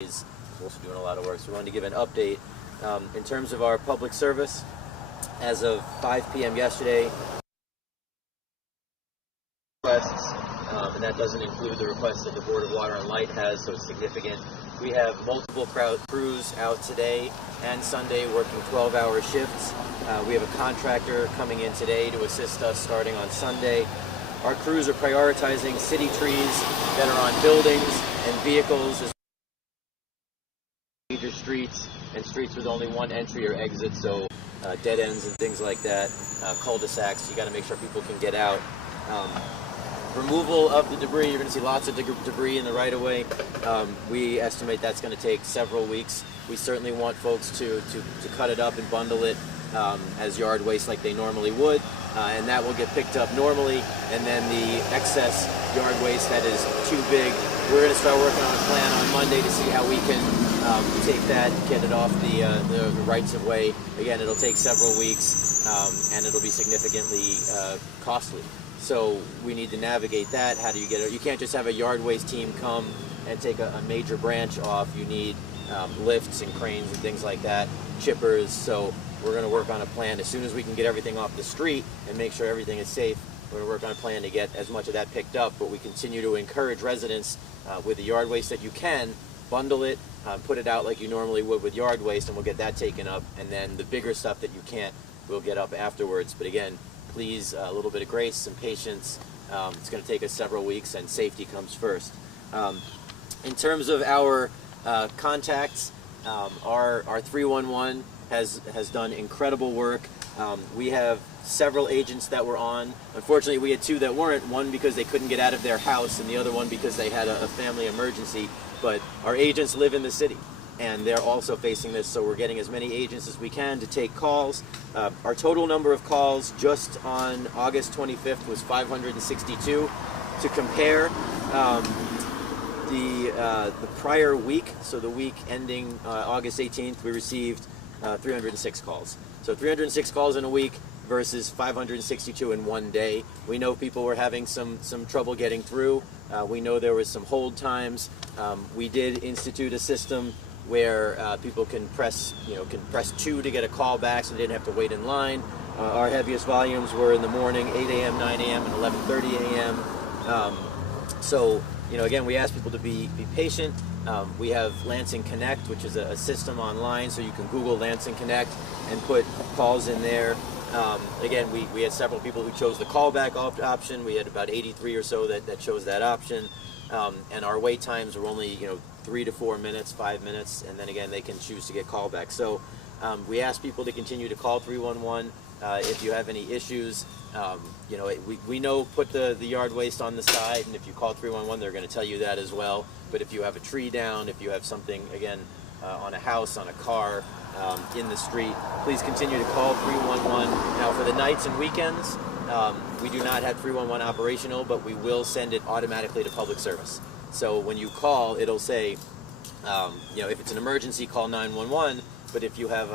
He's also doing a lot of work, so we wanted to give an update. In terms of our public service, as of 5 p.m. yesterday, requests, and that doesn't include the requests that the Board of Water and Light has, so it's significant. We have multiple crews out today and Sunday working 12-hour shifts. We have a contractor coming in today to assist us starting on Sunday. Our crews are prioritizing city trees that are on buildings and vehicles, as major streets and streets with only one entry or exit, so dead ends and things like that, cul-de-sacs. You got to make sure people can get out. Removal of the debris, you're going to see lots of debris in the right-of-way. We estimate that's going to take several weeks. We certainly want folks to cut it up and bundle it as yard waste like they normally would, and that will get picked up normally, and then the excess yard waste that is too big, we're going to start working on a plan on Monday to see how we can take that, get it off the rights-of-way. Again, it'll take several weeks, and it'll be significantly costly. So we need to navigate that. How do you get it? You can't just have a yard waste team come and take a major branch off. You need lifts and cranes and things like that, chippers. So we're going to work on a plan. As soon as we can get everything off the street and make sure everything is safe, we're going to work on a plan to get as much of that picked up. But we continue to encourage residents with the yard waste that you can, bundle it, put it out like you normally would with yard waste, and we'll get that taken up. And then the bigger stuff that you can't, we'll get up afterwards. But again, please, a little bit of grace, some patience. It's going to take us several weeks, and safety comes first. In terms of our contacts, our 311 has done incredible work. We have several agents that were on. Unfortunately, we had two that weren't, one because they couldn't get out of their house, and the other one because they had a family emergency. But our agents live in the city, and they're also facing this, so we're getting as many agents as we can to take calls. Our total number of calls just on August 25th was 562. To compare, the prior week, so the week ending August 18th, we received 306 calls. So 306 calls in a week versus 562 in one day. We know people were having some trouble getting through. We know there was some hold times. We did institute a system where people can press 2 to get a call back, so they didn't have to wait in line. Our heaviest volumes were in the morning, 8 a.m., 9 a.m., and 11:30 a.m. So, again, we ask people to be patient. We have Lansing Connect, which is a system online, so you can Google Lansing Connect and put calls in there. Again, we had several people who chose the callback option. We had about 83 or so that chose that option. And our wait times are only 3 to 4 minutes, 5 minutes, and then again they can choose to get callback. So we ask people to continue to call 311 if you have any issues. We know, put the yard waste on the side, and if you call 311 they're going to tell you that as well. But if you have a tree down, if you have something again on a house, on a car, in the street, please continue to call 311. Now for the nights and weekends, we do not have 311 operational, but we will send it automatically to public service. So when you call, it'll say, if it's an emergency, call 911. But if you have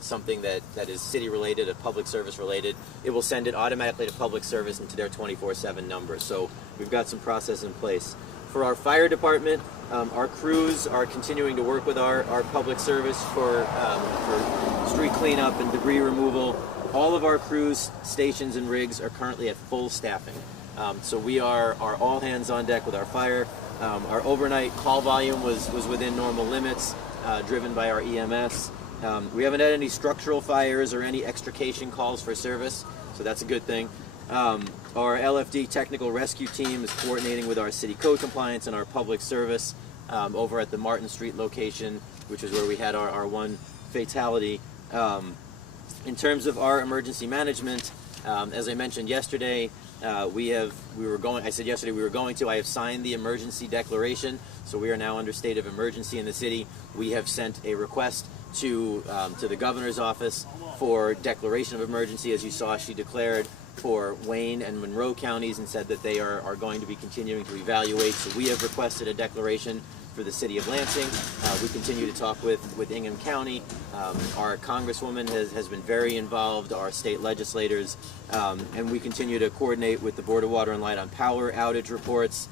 something that is city related, a public service related, it will send it automatically to public service and to their 24/7 number. So we've got some process in place. For our fire department, our crews are continuing to work with our public service for street cleanup and debris removal. All of our crews, stations, and rigs are currently at full staffing. So we are all hands on deck with our fire. Our overnight call volume was within normal limits, driven by our EMS. We haven't had any structural fires or any extrication calls for service, so that's a good thing. Our LFD technical rescue team is coordinating with our city code compliance and our public service over at the Martin Street location, which is where we had our one fatality. In terms of our emergency management, as I mentioned yesterday, I have signed the emergency declaration, so we are now under state of emergency in the city. We have sent a request to the governor's office for declaration of emergency. As you saw, she declared for Wayne and Monroe counties and said that they are going to be continuing to evaluate. So we have requested a declaration for the city of Lansing. We continue to talk with Ingham County. Our congresswoman has been very involved, our state legislators, and we continue to coordinate with the Board of Water and Light on power outage reports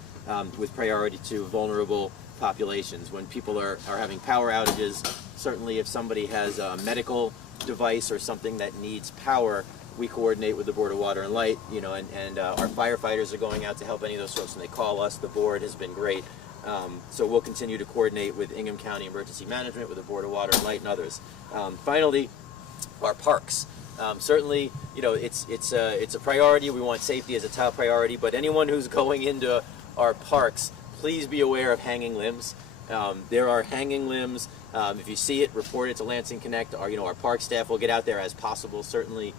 with priority to vulnerable populations. When people are having power outages, certainly if somebody has a medical device or something that needs power, we coordinate with the Board of Water and Light, you know, and our firefighters are going out to help any of those folks, and they call us. The board has been great. So we'll continue to coordinate with Ingham County Emergency Management, with the Board of Water and Light and others. Finally, our parks. Certainly, you know, it's a priority. We want safety as a top priority, but anyone who's going into our parks, please be aware of hanging limbs. There are hanging limbs. If you see it, report it to Lansing Connect. Our park staff will get out there as possible. Certainly,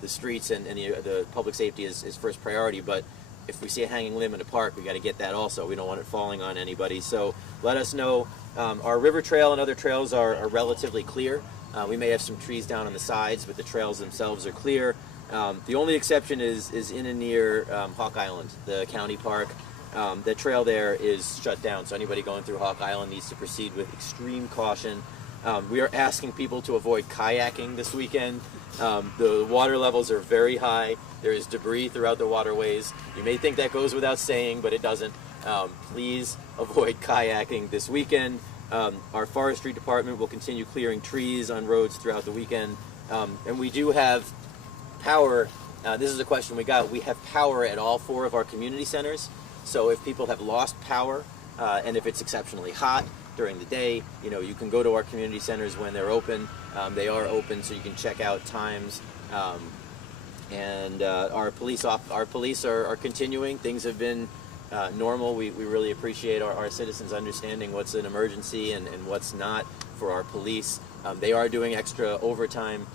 the streets and the public safety is first priority, but if we see a hanging limb in a park, we got to get that also. We don't want it falling on anybody. So let us know. Our river trail and other trails are relatively clear. We may have some trees down on the sides, but the trails themselves are clear. The only exception is in and near Hawk Island, the county park. The trail there is shut down, so anybody going through Hawk Island needs to proceed with extreme caution. We are asking people to avoid kayaking this weekend. The water levels are very high. There is debris throughout the waterways. You may think that goes without saying, but it doesn't. Please avoid kayaking this weekend. Our forestry department will continue clearing trees on roads throughout the weekend. And we do have power. This is a question we got. We have power at all 4 of our community centers. So if people have lost power, and if it's exceptionally hot during the day, you can go to our community centers when they're open. They are open, so you can check out times. And our police are continuing. Things have been normal. We really appreciate our citizens understanding what's an emergency and what's not for our police. They are doing extra overtime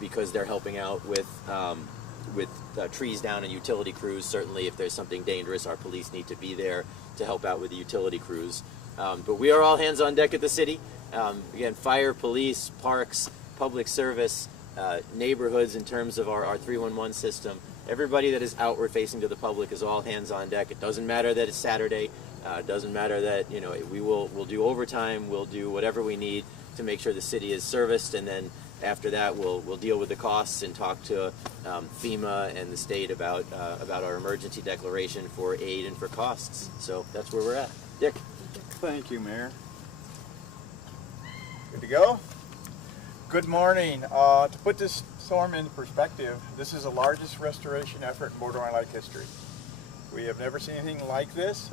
because they're helping out with trees down and utility crews. Certainly if there's something dangerous, our police need to be there to help out with the utility crews. But we are all hands on deck at the city. Again, fire, police, parks, public service, neighborhoods in terms of our 311 system. Everybody that is outward facing to the public is all hands on deck. It doesn't matter that it's Saturday. It doesn't matter that we'll do overtime. We'll do whatever we need to make sure the city is serviced, and then after that we'll deal with the costs and talk to FEMA and the state about our emergency declaration for aid and for costs. So that's where we're at. Dick. Thank you, Mayor. Good to go? Good morning. To put this storm in perspective, this is the largest restoration effort in Border Lake history. We have never seen anything like this.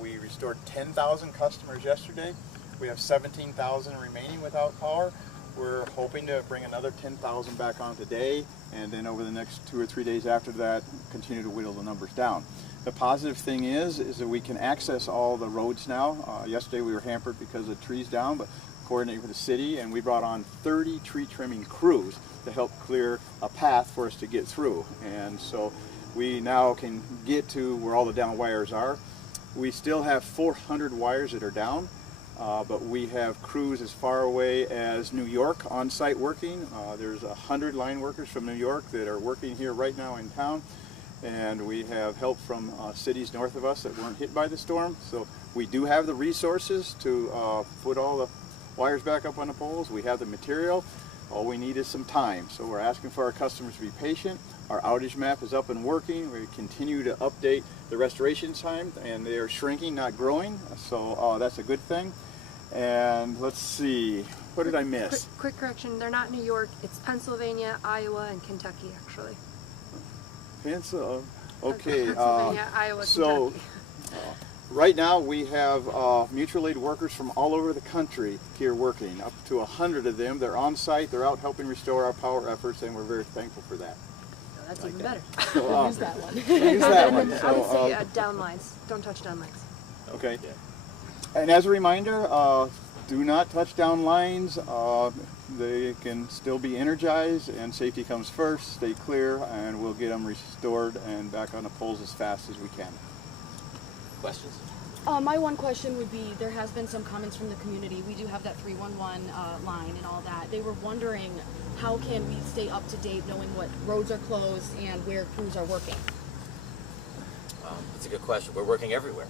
We restored 10,000 customers yesterday. We have 17,000 remaining without power. We're hoping to bring another 10,000 back on today, and then over the next 2 or 3 days after that, continue to whittle the numbers down. The positive thing is that we can access all the roads now. Yesterday we were hampered because of trees down, but coordinate with the city, and we brought on 30 tree trimming crews to help clear a path for us to get through. And so we now can get to where all the down wires are. We still have 400 wires that are down, but we have crews as far away as New York on site working. There's 100 line workers from New York that are working here right now in town. And we have help from cities north of us that weren't hit by the storm. So we do have the resources to put all the wires back up on the poles. We have the material. All we need is some time. So we're asking for our customers to be patient. Our outage map is up and working. We continue to update the restoration time, and they are shrinking, not growing. So that's a good thing. And let's see, what did I miss? Quick correction, they're not New York. It's Pennsylvania, Iowa, and Kentucky, actually. Okay. Pennsylvania, Iowa, so, Kentucky. Right now we have mutual aid workers from all over the country here working, up to 100 of them. They're on site, they're out helping restore our power efforts, and we're very thankful for that. Oh, that's even better. So, use that one. Use that one. I would say downlines. Don't touch downlines. Okay. Yeah. And as a reminder, do not touch down lines. They can still be energized, and safety comes first. Stay clear, and we'll get them restored and back on the poles as fast as we can. Questions? My one question would be, there has been some comments from the community. We do have that 311 line and all that. They were wondering, how can we stay up to date knowing what roads are closed and where crews are working? That's a good question. We're working everywhere.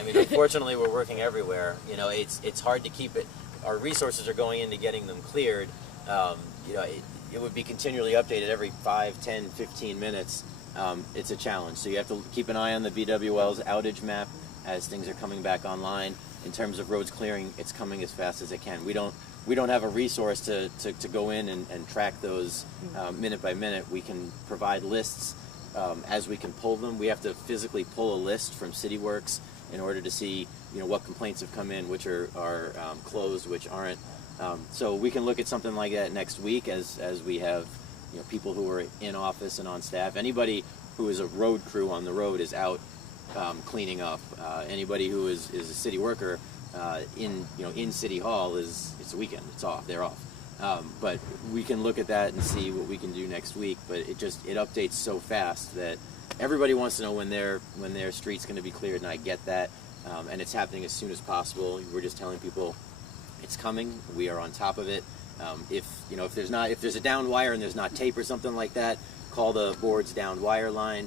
I mean, unfortunately, we're working everywhere. It's hard to keep it. Our resources are going into getting them cleared. It would be continually updated every 5, 10, 15 minutes. It's a challenge. So you have to keep an eye on the BWL's outage map as things are coming back online. in terms of roads clearing, it's coming as fast as it can. We don't have a resource to go in and track those minute by minute. We can provide lists as we can pull them. We have to physically pull a list from CityWorks in order to see, you know, what complaints have come in, which are closed, which aren't. So we can look at something like that next week as we have, you know, people who are in office and on staff. Anybody who is a road crew on the road is out cleaning up. Anybody who is a city worker in City Hall it's a weekend. It's off. They're off. But we can look at that and see what we can do next week. But it updates so fast that everybody wants to know when their street's going to be cleared, and I get that. And it's happening as soon as possible. We're just telling people it's coming. We are on top of it. If there's a down wire and there's not tape or something like that, call the board's down wire line.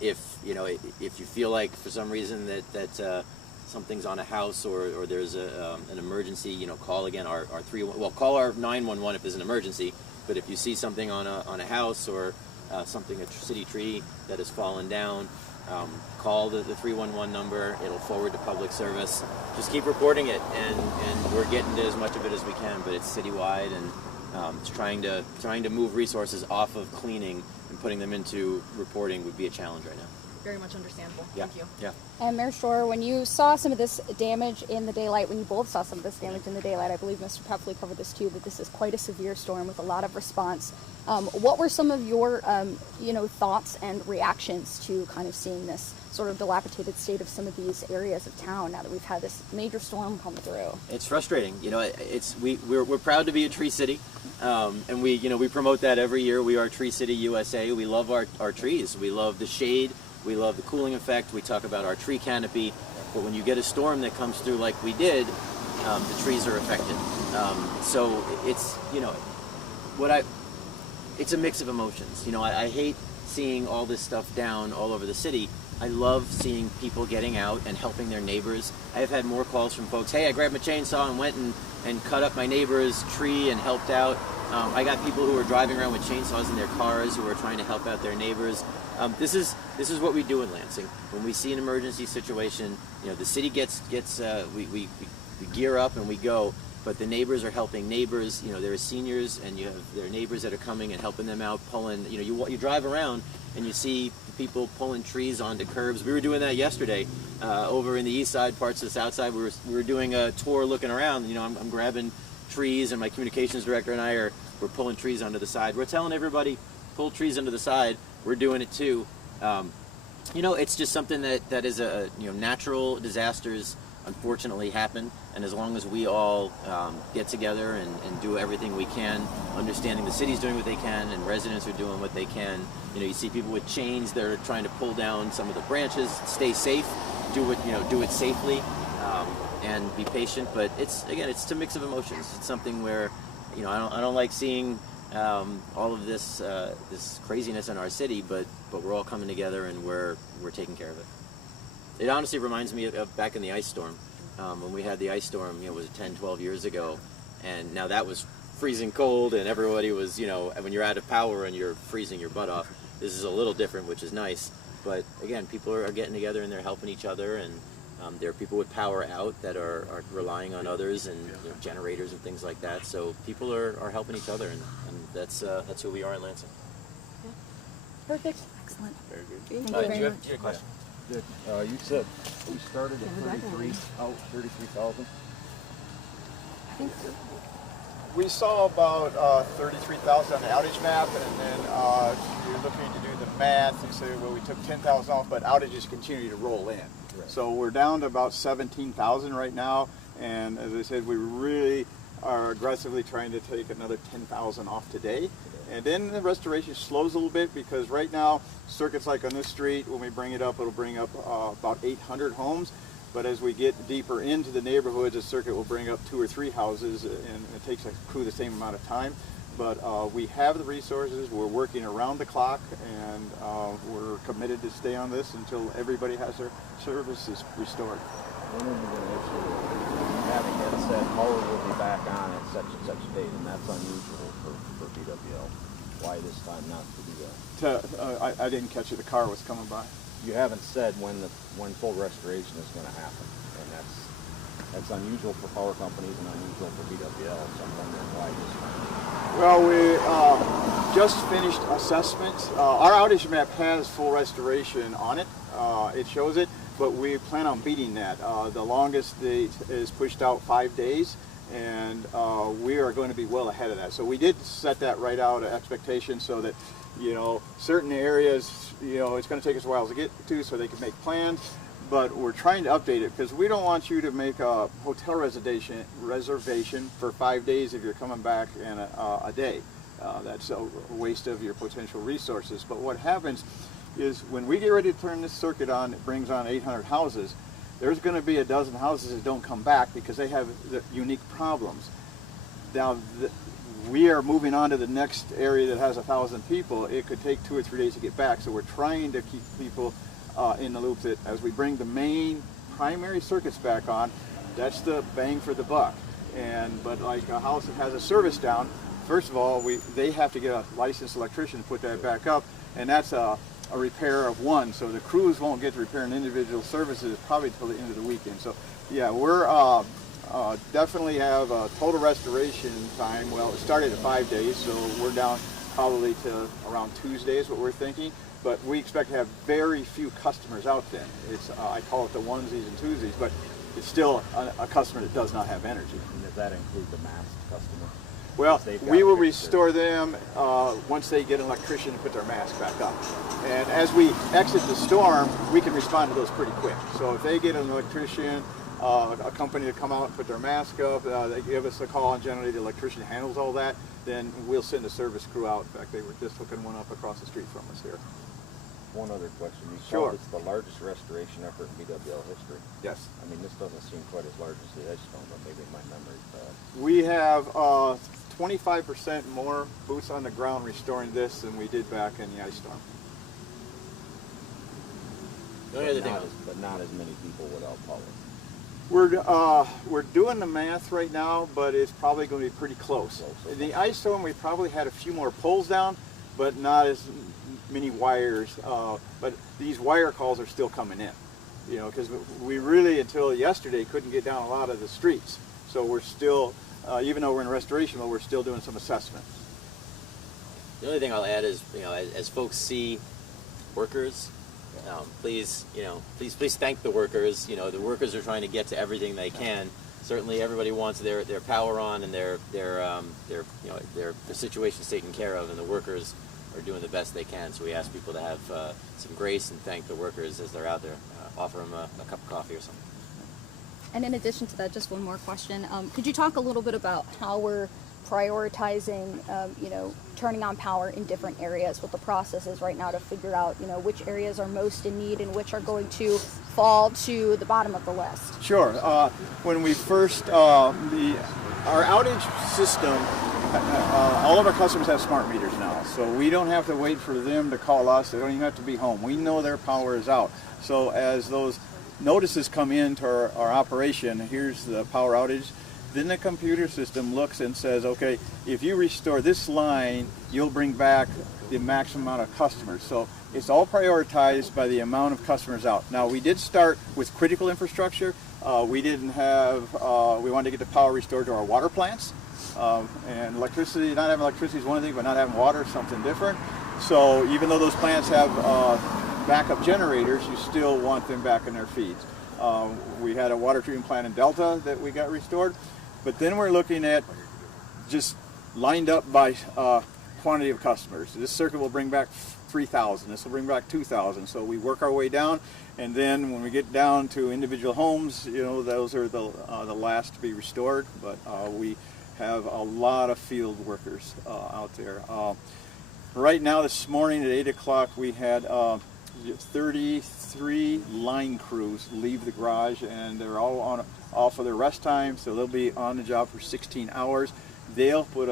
If you feel like for some reason that something's on a house or there's an emergency, you know, call again our call our 911 if there's an emergency. But if you see something on a house or something, a city tree that has fallen down, call the 311 number. It'll forward to public service. Just keep reporting it, and we're getting to as much of it as we can. But it's citywide, and it's trying to move resources off of cleaning and putting them into reporting would be a challenge right now. Very much understandable. Yeah. Thank you. Yeah. And Mayor Schor, when you saw some of this damage in the daylight, when you both saw some of this damage in the daylight, I believe Mr. Peffley covered this too, that this is quite a severe storm with a lot of response. What were some of your, thoughts and reactions to kind of seeing this sort of dilapidated state of some of these areas of town now that we've had this major storm come through? It's frustrating. You know, we're proud to be a tree city, and we promote that every year. We are Tree City USA. We love our trees. We love the shade. We love the cooling effect. We talk about our tree canopy. But when you get a storm that comes through like we did, the trees are affected. So it's, it's a mix of emotions. You know, I hate seeing all this stuff down all over the city. I love seeing people getting out and helping their neighbors. I've had more calls from folks, hey, I grabbed my chainsaw and went and cut up my neighbor's tree and helped out. I got people who are driving around with chainsaws in their cars who are trying to help out their neighbors. This is what we do in Lansing. When we see an emergency situation, the city we gear up and we go, but the neighbors are helping neighbors. There are seniors and you have their neighbors that are coming and helping them out, pulling. You drive around and you see people pulling trees onto curbs. We were doing that yesterday over in the east side, parts of the south side. We were doing a tour looking around. I'm grabbing trees, and my communications director and we're pulling trees onto the side. We're telling everybody, pull trees onto the side. We're doing it too. It's just something that is natural disasters unfortunately happen, and as long as we all get together and do everything we can, understanding the city's doing what they can and residents are doing what they can. You see people with chains that are trying to pull down some of the branches. Stay safe, do it safely, and be patient. But it's a mix of emotions. It's something where I don't like seeing all of this craziness in our city, but we're all coming together and we're taking care of it. It honestly reminds me of back in the ice storm, when we had the ice storm. It was 10, 12 years ago, and now that was freezing cold, and everybody was, when you're out of power and you're freezing your butt off. This is a little different, which is nice. But again, people are getting together and they're helping each other, and there are people with power out that are relying on others and generators and things like that. So people are helping each other, and that's who we are in Lansing. Yeah. Perfect. Excellent. Very good. Thank you Do very you much. have a question? You said we started at 33,000. We saw about 33,000 on the outage map, and then you're looking to do the math. You say, well, we took 10,000 off, but outages continue to roll in. Right. So we're down to about 17,000 right now, and as I said, we really are aggressively trying to take another 10,000 off today. And then the restoration slows a little bit, because right now, circuits like on this street, when we bring it up, it'll bring up about 800 homes. But as we get deeper into the neighborhoods, a circuit will bring up 2 or 3 houses, and it takes a crew the same amount of time. But we have the resources, we're working around the clock, and we're committed to stay on this until everybody has their services restored. When are you going to issue? You haven't yet said power will be back on at such and such a date, and that's unusual for BWL. Why this time not to do that? I didn't catch it, the car was coming by. You haven't said when full restoration is going to happen, and That's unusual for power companies and unusual for BWL, so I'm wondering why this time. Well, we just finished assessments. Our outage map has full restoration on it. It shows it, but we plan on beating that. The longest date is pushed out 5 days, and we are going to be well ahead of that. So we did set that right out of expectation so that, you know, certain areas, you know, it's going to take us a while to get to so they can make plans. But we're trying to update it because we don't want you to make a hotel reservation for 5 days if you're coming back in a day. That's a waste of your potential resources. But what happens is when we get ready to turn this circuit on, it brings on 800 houses. There's going to be a dozen houses that don't come back because they have the unique problems. Now, we are moving on to the next area that has 1,000 people. It could take 2 or 3 days to get back. So we're trying to keep people in the loop that as we bring the main primary circuits back on, that's the bang for the buck. But like a house that has a service down, first of all, they have to get a licensed electrician to put that back up, and that's a repair of one. So the crews won't get to repair an individual services probably until the end of the weekend. So yeah, we're definitely have a total restoration time. Well, it started at 5 days, so we're down probably to around Tuesday is what we're thinking. But we expect to have very few customers out then. It's I call it the onesies and twosies, but it's still a customer that does not have energy. And does that include the masked customer? Well, They've got we will to fix restore them once they get an electrician to put their mask back up. And as we exit the storm, we can respond to those pretty quick. So if they get an electrician, a company to come out and put their mask up, they give us a call, and generally the electrician handles all that, then we'll send a service crew out. In fact, they were just hooking one up across the street from us here. One other question. You Sure. said it's the largest restoration effort in BWL history. Yes. I mean, this doesn't seem quite as large as the ice storm, but maybe my memory's bad. We have 25% more boots on the ground restoring this than we did back in the ice storm. The only other thing But not as many people without power. We're doing the math right now, but it's probably going to be pretty close. In the ice storm, we probably had a few more poles down, but not as many wires. But these wire calls are still coming in, you know, because we really until yesterday couldn't get down a lot of the streets. So we're still, even though we're in restoration mode, we're still doing some assessment. The only thing I'll add is, you know, as folks see workers, please thank the workers. You know, the workers are trying to get to everything they can. Certainly, everybody wants their power on and their situations taken care of, and the workers are doing the best they can. So we ask people to have some grace and thank the workers as they're out there. Offer them a cup of coffee or something. And in addition to that, just one more question. Could you talk a little bit about how we're prioritizing, turning on power in different areas, what the process is right now to figure out, which areas are most in need and which are going to fall to the bottom of the list? Sure. When we first, our outage system, all of our customers have smart meters now, so we don't have to wait for them to call us. They don't even have to be home. We know their power is out. So as those notices come into our operation, here's the power outage, then the computer system looks and says, okay, if you restore this line, you'll bring back the maximum amount of customers. So it's all prioritized by the amount of customers out. Now, we did start with critical infrastructure. We didn't have, we wanted to get the power restored to our water plants. And electricity, not having electricity is one thing, but not having water is something different. So even though those plants have backup generators, you still want them back in their feeds. We had a water treatment plant in Delta that we got restored, but then we're looking at just lined up by quantity of customers. This circuit will bring back 3,000, this will bring back 2,000, so we work our way down, and then when we get down to individual homes, those are the last to be restored, but we have a lot of field workers out there. Right now, this morning at 8 o'clock, we had 33 line crews leave the garage, and they're all off of their rest time, so they'll be on the job for 16 hours. They'll put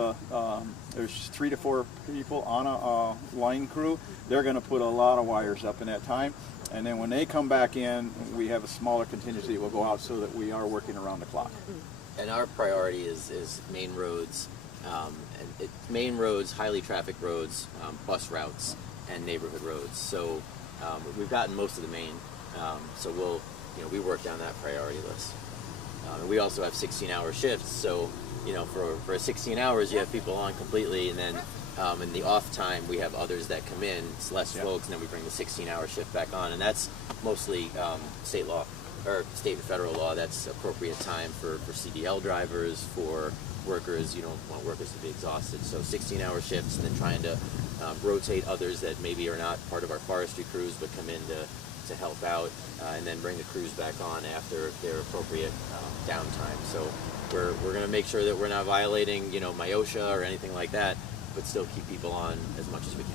there's 3 to 4 people on a line crew. They're going to put a lot of wires up in that time, and then when they come back in, we have a smaller contingency that will go out so that we are working around the clock. And our priority is main roads, main roads, highly trafficked roads, bus routes, and neighborhood roads. So we've gotten most of the main, so we work down that priority list. And we also have 16-hour shifts, so you know, for 16 hours you have people on completely, and then in the off time we have others that come in. It's less folks, and then we bring the 16-hour shift back on, and that's mostly state law or state and federal law. That's appropriate time for CDL drivers, for workers. You don't want workers to be exhausted, so 16-hour shifts, and then trying to rotate others that maybe are not part of our forestry crews but come in to help out, and then bring the crews back on after their appropriate downtime. So we're going to make sure that we're not violating, you know, MIOSHA or anything like that, but still keep people on as much as we can.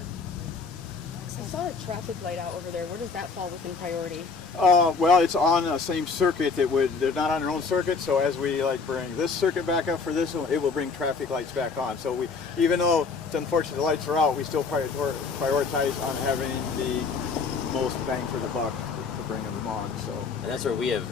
I saw a traffic light out over there. Where does that fall within priority? Well, it's on the same circuit that they're not on their own circuit, so as we like bring this circuit back up for this one, it will bring traffic lights back on. So we, even though it's unfortunate the lights are out, we still prioritize on having the most bang for the buck to bring them on. So, And that's where we have,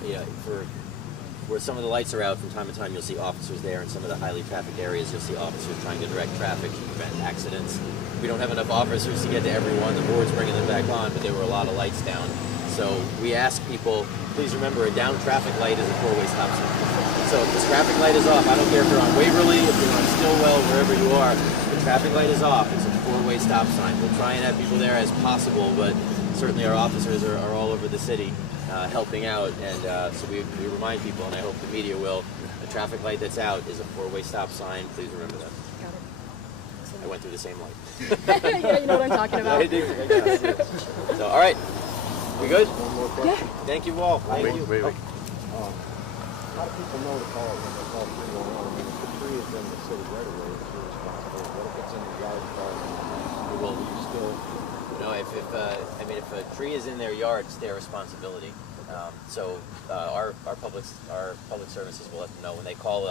where some of the lights are out, from time to time you'll see officers there. In some of the highly trafficked areas, you'll see officers trying to direct traffic to prevent accidents. We don't have enough officers to get to everyone. The board's bringing them back on, but there were a lot of lights down. So we ask people, please remember, a down traffic light is a four-way stop sign. So if this traffic light is off, I don't care if you're on Waverly, if you're on Stillwell, wherever you are, the traffic light is off. It's a four-way stop sign. We'll try and have people there as possible, but certainly our officers are all over the city helping out, and so we remind people, and I hope the media will, the traffic light that's out is a four-way stop sign. Please remember that. Got it. I went through the same light. Yeah, you know what I'm talking about. I did. So, all right. We good? One more question. Yeah. Thank you all. Thank you. Wait. How do people know to call when they call 311? I mean, if the tree is in the city right away, it's your responsibility. What if it's in the yard and falls on the house? Will you still? No, if a tree is in their yard, it's their responsibility. So our public services will let them know when they call.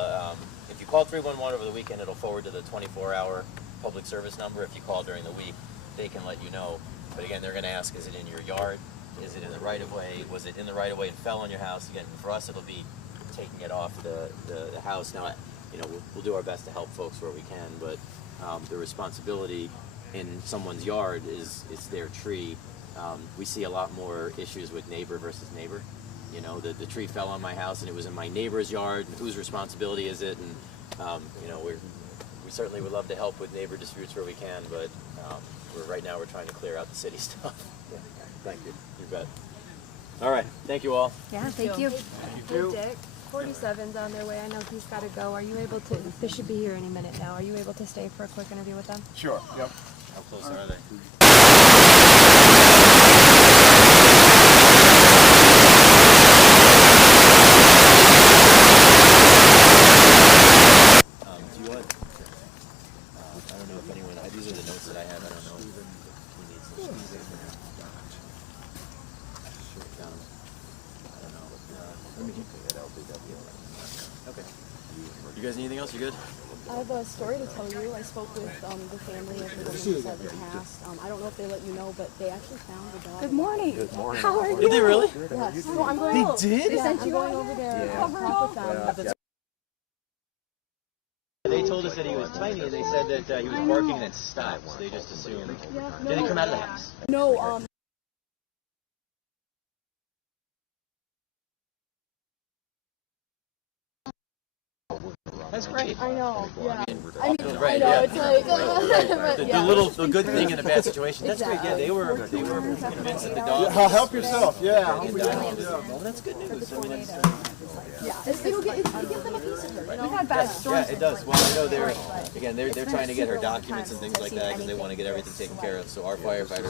If you call 311 over the weekend, it'll forward to the 24-hour public service number. If you call during the week, they can let you know. But again, they're going to ask: is it in your yard? Is it in the right of way? Was it in the right of way and fell on your house? Again, for us, it'll be taking it off the house. Now, we'll do our best to help folks where we can, but the responsibility in someone's yard is their tree. We see a lot more issues with neighbor versus neighbor. You know, the tree fell on my house and it was in my neighbor's yard, and whose responsibility is it? And we certainly would love to help with neighbor disputes where we can, but right now we're trying to clear out the city stuff. Yeah. Thank you. You bet. All right. Thank you all. Yeah, thank you. you. Hey, Dick, 47's on their way. I know he's got to go. Are you able to, they should be here any minute now. Are you able to stay for a quick interview with them? Sure. Yep. How close are they? Do you want? I don't know if anyone. These are the notes that I have. I don't know. He needs them. I don't know. Okay. You guys need anything else? You good? I have a story to tell you. I spoke with the family of the woman that passed. I don't know if they let you know, but they actually found the dog. Good morning. Good morning. How are you? Did they really? Yes. So I'm going. They did? Yeah, I'm going over there to talk with them. They told us that he was tiny, and they said that he was barking and then stopped. So they just assumed. Did he come out of the house? No, That's great. I know. Yeah. I mean, right, I know. yeah. It's like, but The good thing in a bad situation. That's great. Yeah, they were convinced that the dog. Help yourself. Yeah. Well, that's good news. I mean, it's, Yeah, it'll give them a piece of her. You know? We've had bad storms. yeah, it does. Well, I know they're trying to get her documents and things like that because they want to get everything taken care of. So our firefighters